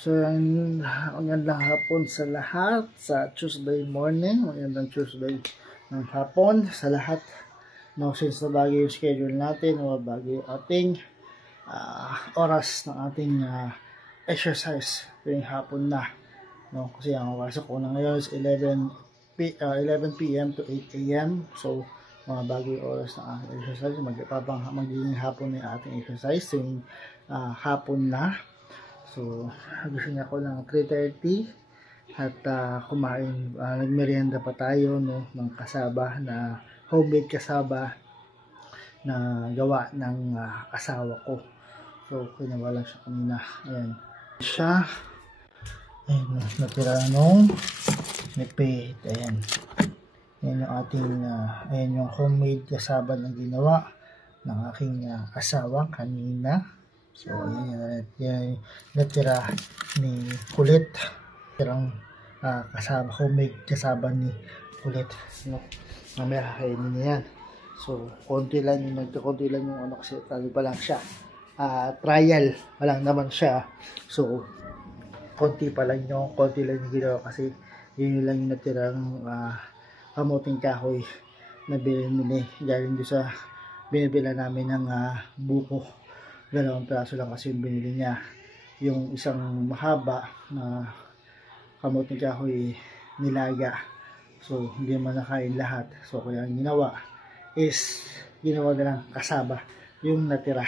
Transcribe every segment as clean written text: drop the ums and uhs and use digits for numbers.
So, magandang hapon sa lahat sa Tuesday morning. Magandang Tuesday ng hapon sa lahat. No, since nabagi yung schedule natin, nabagi yung ating oras ng ating exercise tuwing hapon na. No, kasi ang pasok ko na ngayon is 11 p.m. to 8 a.m. So, mga bago yung oras ng ating exercise. Magiging hapon na yung ating exercise tuwing hapon na. So, gising ako ng 3:30 at kumain, nagmerienda pa tayo no, ng kasaba na homemade kasaba na gawa ng asawa ko. So, kinawa lang siya kanina. Ayan. Siya. Ayan, natira nung nipit. Ayan. Ayan yung ating, ayan yung homemade kasaba na ginawa ng aking asawa kanina. So, yan natira ni Kulit. Tirang kasaba, homemade kasaba ni Kulit. No? Mamaya kainin niya yan. So, konti lang yung ano kasi tali pa lang siya. Trial pa lang naman siya. So, konti lang yung ginawa kasi yun lang yung natirang kamuting kahoy na binili. Galing doon sa binibila namin ng buko. 2 piraso lang kasi yung binili niya. Yung isang mahaba na kamuting kahoy nilaga. So, hindi naman nakain lahat. So, kaya ang ginawa is ginawa na lang kasaba yung natira.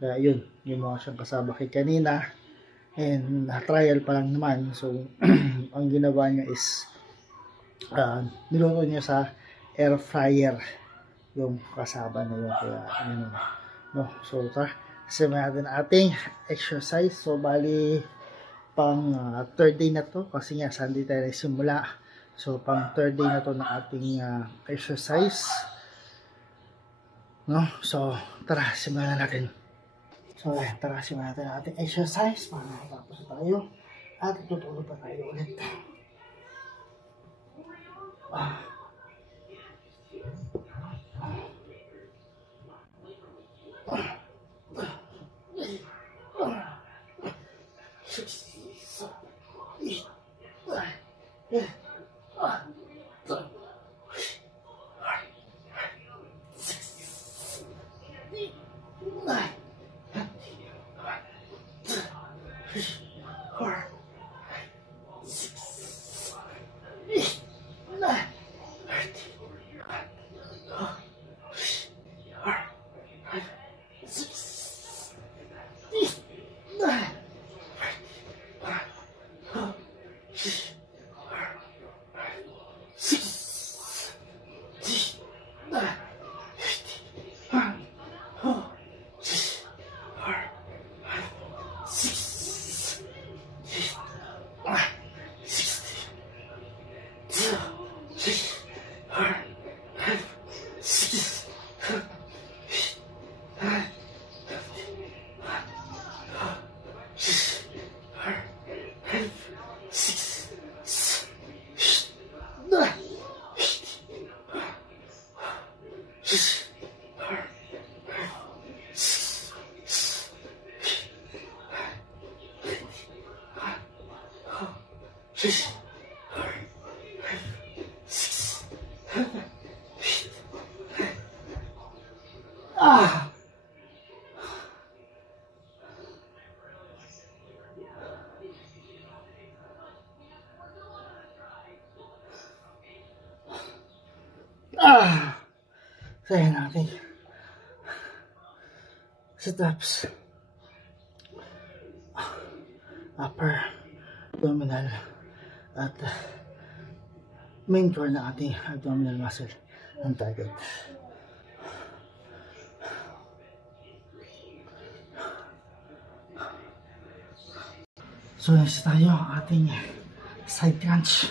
Kaya yun, ginawa siyang kasaba kay kanina. And trial pa lang naman. So, ang ginawa niya is niluto niya sa air fryer yung kasaba na yun. Kaya, yun. No? So, simulan natin ating exercise. So, bali, pang third day na to. Kasi nga, Sunday tayo simula. So, pang third day na to ng ating exercise. No? So, tara, simulan natin. So, tara, simulan natin ang ating exercise. Para nakatapos na tayo. At tutulog pa tayo ulit. Kaya natin sit-ups, upper abdominal at main core ng ating abdominal muscle ang target. So, next tayo ang ating side crunch.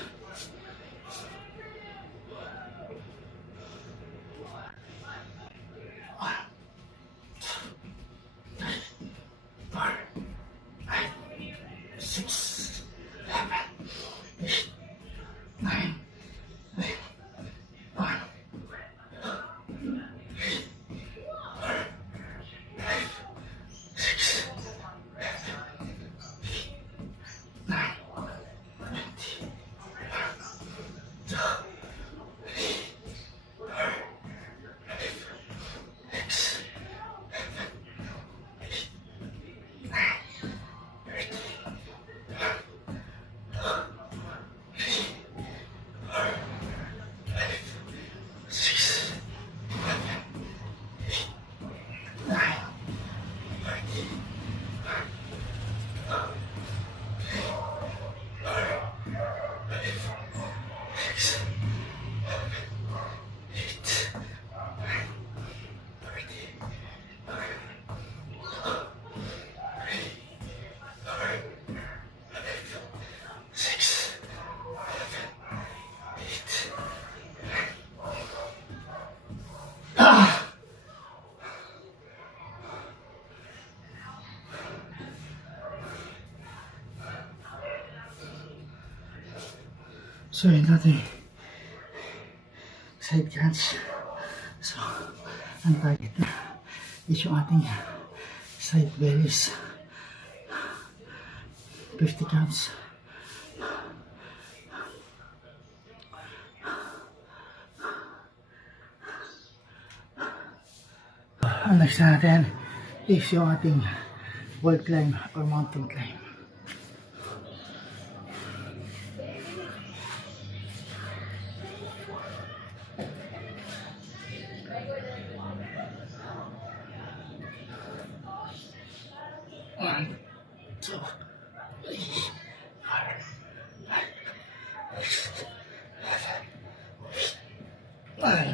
So yun natin side crunch. So ang target na is yung ating side bellies. 50 counts. Ang next natin is yung ating wall climb or mountain climb. One, two, three, 4, 5, 6, 7, 8,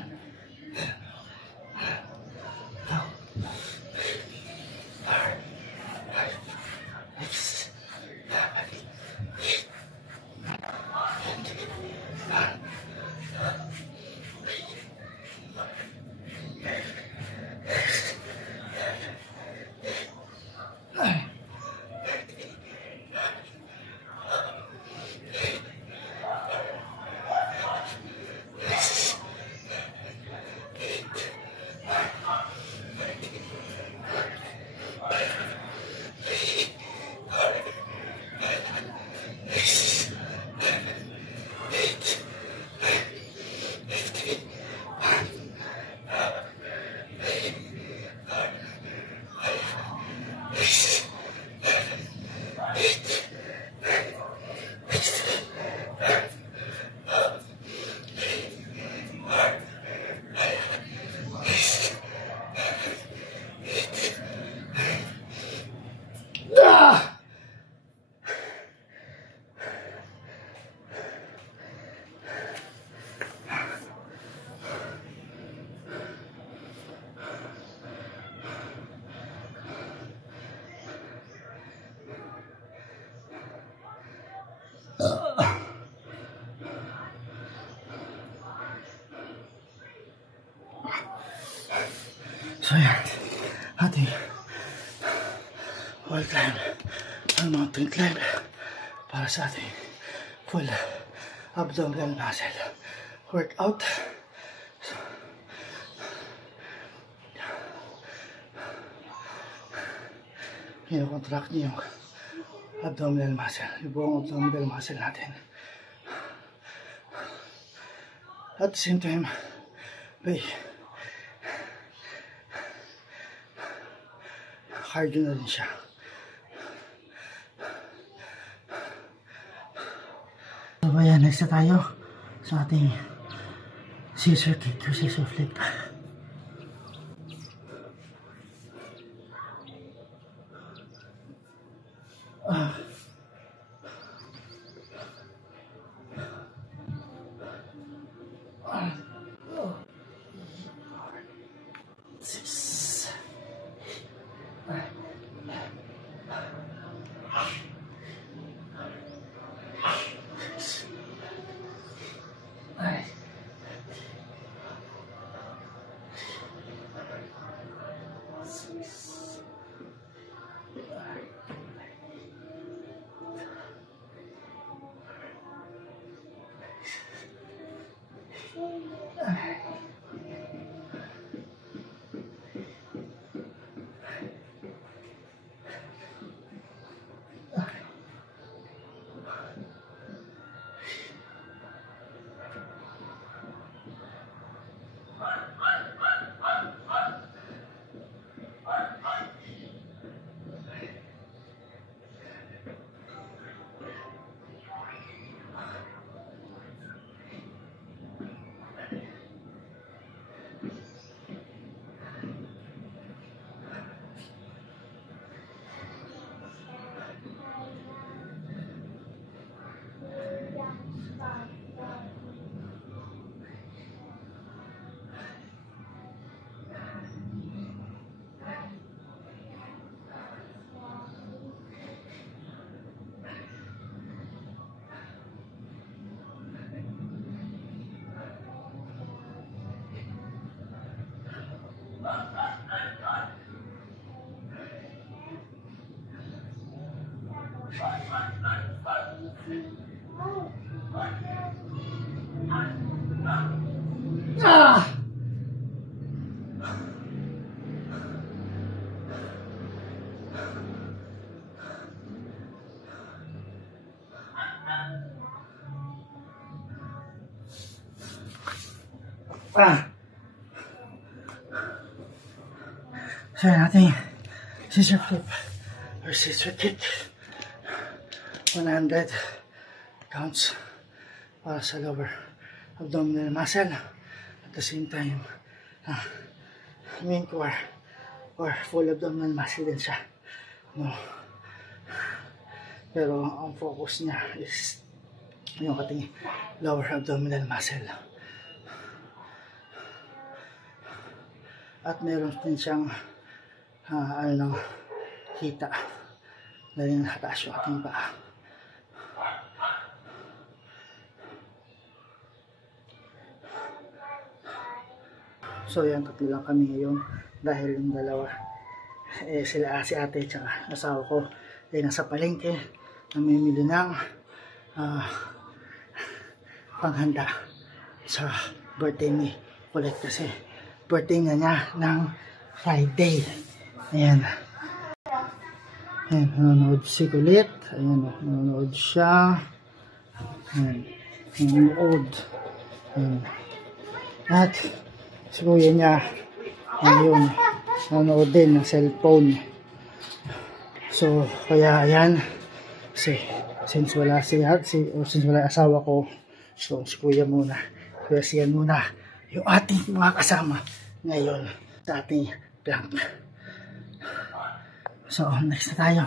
9. So yan, ating wall climb and mountain climb para sa ating full abdominal muscle workout. So, contract niyo yung abdominal muscle, yung buong abdominal muscle natin. At the same time, cardio na rin siya. So ayan, next na tayo sa ating scissor kick or scissor flip. Ah! So natin scissor flip or scissor kick. 100 counts para sa lower abdominal muscle. At the same time, main core or full abdominal muscle din siya. No. Pero ang focus niya is yung ating lower abdominal muscle. At meron din siyang kita dahil nakataas yung ating paa. So yan, tatlo lang kami ngayon dahil yung dalawa sila si ate tsaka asawa ko ay nasa palengke namimili ng panghanda sa birthday ni Colette kasi birthday niya ng Friday. Ayan. Ayan, nanonood si Colette. Ayan, nanonood siya. Ayan, nanonood. Ayan. At si kuya niya ngayon nanonood din ng cellphone. So, kaya ayan. Since wala asawa ko, so si kuya muna. Kaya siyan muna yung ating mga kasama ngayon sa ating plank. So, next na tayo.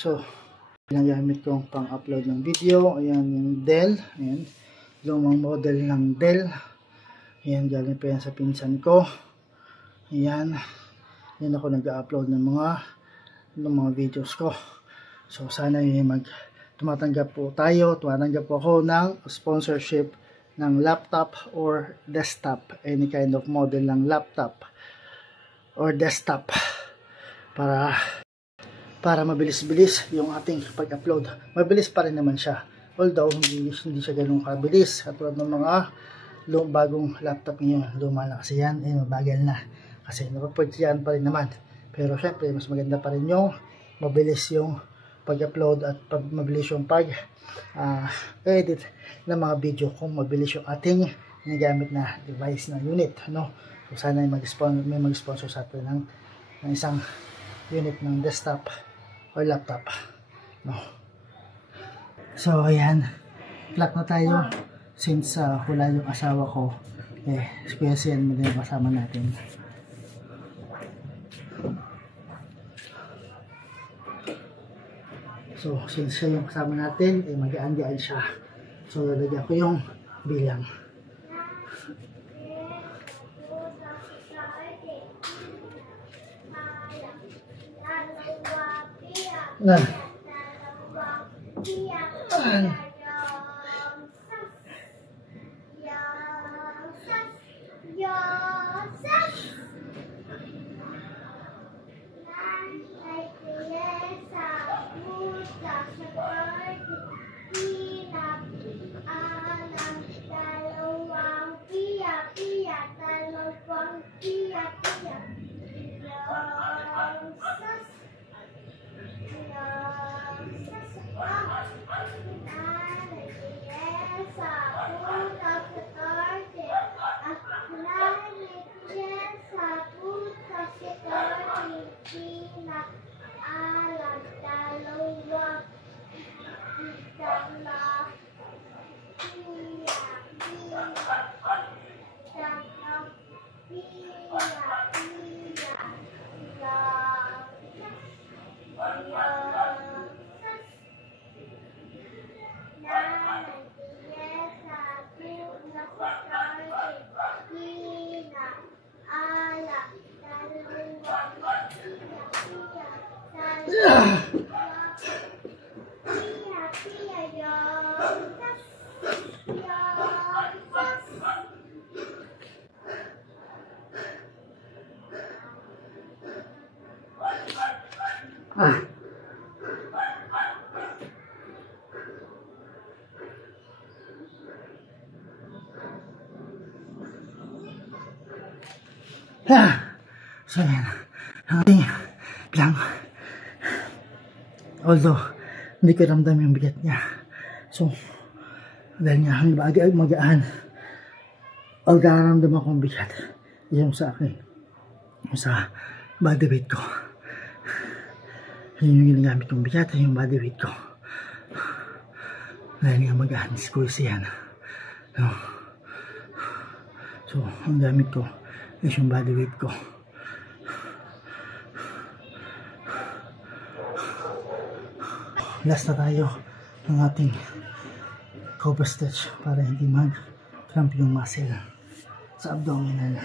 So, ginagamit kong pang-upload ng video. Ayan yung Dell. Ayan. Lumang model ng Dell. Ayan, galing pa yan sa pinsan ko. Ayan. Yan ako nag-upload ng mga videos ko. So, sana yung tumatanggap po ako ng sponsorship ng laptop or desktop. Any kind of model ng laptop or desktop. Para mabilis-bilis yung ating pag-upload. Mabilis pa rin naman siya. Although, hindi siya ganun kabilis. Katulad ng mga bagong laptop ngayon. Luma na kasi yan. Mabagal na. Kasi napapagsiyan pa rin naman. Pero syempre, mas maganda pa rin yung mabilis yung pag-upload at mabilis yung pag-edit ng mga video kung mabilis yung ating ginagamit na device na unit. No? So, sana may mag-sponsor sa atin ng isang unit ng desktop or laptop. No. So, ayan. Clock na tayo. Since wala yung asawa ko, Kuya Sen mo din kasama natin. So, since siya yung kasama natin, mag-aan-gaan siya. So, lalagyan ko yung bilang. So, yan. Ang ating bilang. Although, hindi ko ramdam yung bigat niya. So, dahil nga, magaan. Ang nararamdaman akong bigat. Yung sa akin. Yung sa body weight ko. Yun yung ginagamit kong bigat. Yung body weight ko. Dahil nga magaan. Squeeze yan. No. So, ang gamit ko is yung body weight ko. Last na tayo ng ating cobra stretch para hindi mag-cramp yung muscle sa abdominal.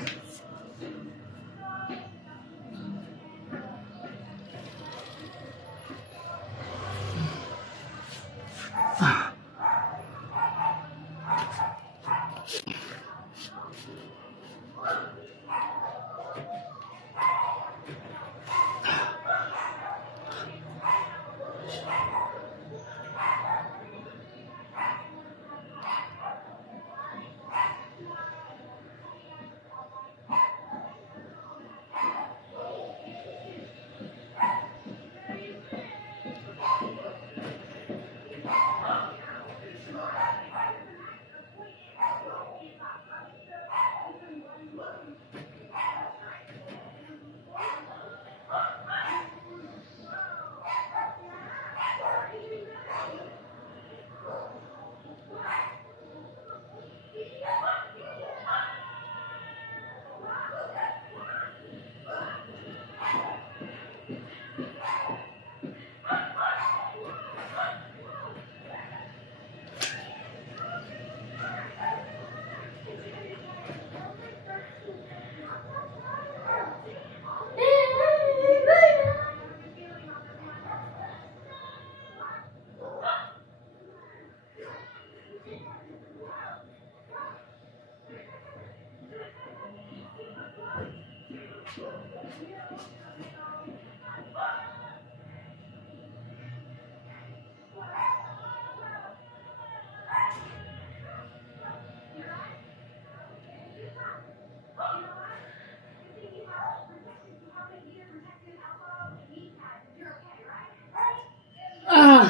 Ah!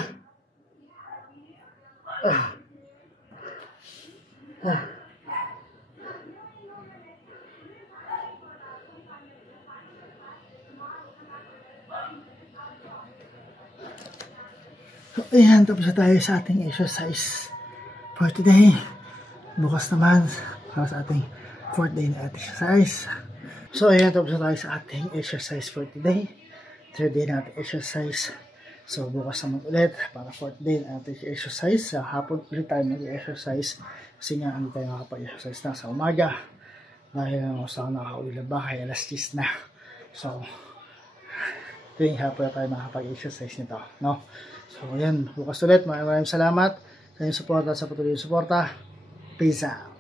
Ah! Ah! So, ayan, tapos na tayo sa ating exercise for today. Bukas naman para sa ating 4th day na exercise. So, ayan, tapos na tayo sa ating exercise for today. 3rd day na ating exercise. So, bukas naman ulit para 4th day na ating exercise. Sa hapon ulit tayo mag-exercise kasi nga hindi tayo makapag-exercise na sa umaga. Dahil sa nakakauwi lang bahay, alas 10 na. So, tuwing hapon na tayo makapag-exercise nito, no? So, ayan, bukas ulit. Maraming salamat sa inyong suporta, sa patuloy yung suporta. Peace out.